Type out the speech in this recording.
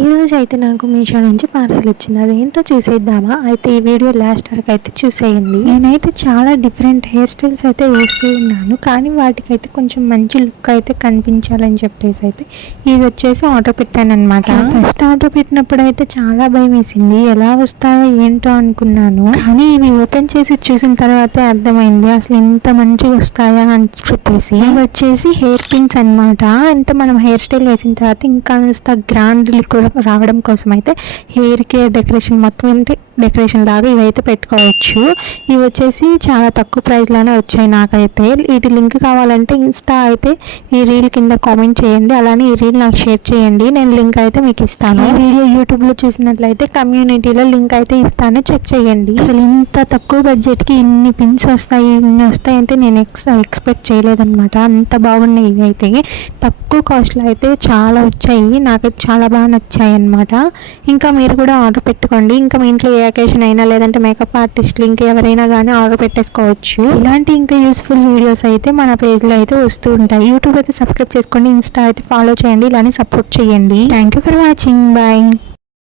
ఈరోజు అయితే నాకు మీషో నుంచి పార్సల్ వచ్చింది. అదేంటో చూసేద్దామా? అయితే ఈ వీడియో లాస్ట్ వరకు అయితే చూసేయండి. నేనైతే చాలా డిఫరెంట్ హెయిర్ స్టైల్స్ అయితే వేస్తూ ఉన్నాను, కానీ వాటికైతే కొంచెం మంచి లుక్ అయితే కనిపించాలని చెప్పేసి అయితే ఇది వచ్చేసి ఆర్డర్ పెట్టాను అనమాట. ఫస్ట్ ఆర్డర్ పెట్టినప్పుడు అయితే చాలా భయం వేసింది, ఎలా వస్తాయో ఏంటో అనుకున్నాను. కానీ ఇవి ఓపెన్ చేసి చూసిన తర్వాతే అర్థమైంది అసలు ఇంత మంచిగా వస్తాయా అని చెప్పేసి. ఇవి వచ్చేసి హెయిర్ పిన్స్ అనమాట. అంటే మనం హెయిర్ స్టైల్ వేసిన తర్వాత ఇంకా గ్రాండ్ లుక్ రావడం కోసం అయితే హెయిర్ కి డెకరేషన్ మొత్తం అంటే డెకరేషన్ లాగా ఇవైతే పెట్టుకోవచ్చు. ఇవి వచ్చేసి చాలా తక్కువ ప్రైస్లోనే వచ్చాయి నాకైతే. వీటి లింక్ కావాలంటే ఇన్స్టా అయితే ఈ రీల్ కింద కామెంట్ చేయండి, అలానే ఈ రీల్ నాకు షేర్ చేయండి, నేను లింక్ అయితే మీకు ఇస్తాను. ఈ వీడియో యూట్యూబ్లో చూసినట్లయితే కమ్యూనిటీలో లింక్ అయితే ఇస్తాను, చెక్ చేయండి. అసలు ఇంత తక్కువ బడ్జెట్కి ఇన్ని పిన్స్ ఇన్ని వస్తాయంటే నేను ఎక్స్పెక్ట్ చేయలేదన్నమాట. అంత బాగున్నాయి ఇవి అయితే. తక్కువ కాస్ట్లో అయితే చాలా వచ్చాయి, నాకైతే చాలా బాగా నచ్చాయి అన్నమాట. ఇంకా మీరు కూడా ఆర్డర్ పెట్టుకోండి. ఇంకా మీ ఇంట్లో అకేషన్ అయినా లేదంటే మేకప్ ఆర్టిస్టులు ఇంకా ఎవరైనా కానీ ఆర్డర్ పెట్టేసుకోవచ్చు. ఇలాంటి ఇంకా యూస్ఫుల్ వీడియోస్ అయితే మన పేజ్లో అయితే వస్తూ ఉంటాయి. యూట్యూబ్ అయితే సబ్స్క్రైబ్ చేసుకోండి, ఇన్స్టా అయితే ఫాలో చేయండి, ఇలానే సపోర్ట్ చేయండి. Thank you for watching. Bye.